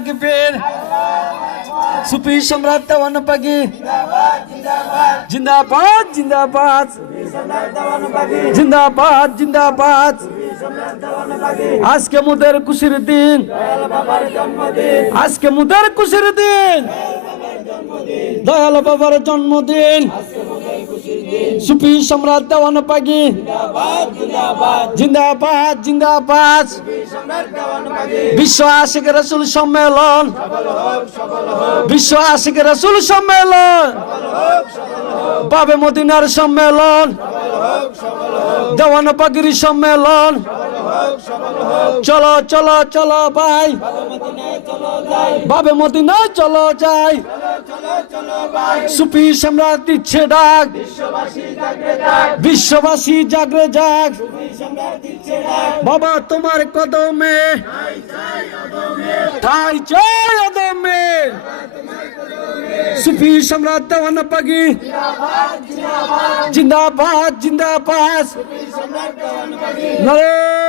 তাকবীর সুফি সম্রাট দেওয়ান পাগি জিন্দাবাদ জিন্দাবাদ জিন্দাবাদ জিন্দাবাদ আজকে মুদের খুশির দিন আজকে মুদের খুশির দিন দয়াল বাবার জন্মদিন সুফি সম্রাট দেওয়ান পাগি জিন্দাবাদ জিন্দাবাদ বিশ্ব আশিক রাসূল সম্মেলন বিশ্ব আশিক রাসূল সম্মেলন বাবে মদিনার সম্মেলন দেওয়ান পাগির সম্মেলন চলো চলো চলো ভাই বাবে মদিনায় চলো যাই সুফি সম্রাট দিচ্ছে ডাক বিশ্ববাসী জাগরে জাগ বাবা তোমার কদমে ঠাই চাই অদমে সুফি সম্রাট দেওয়ান পাগি জিন্দাবাদ জিন্দাবাদ নারে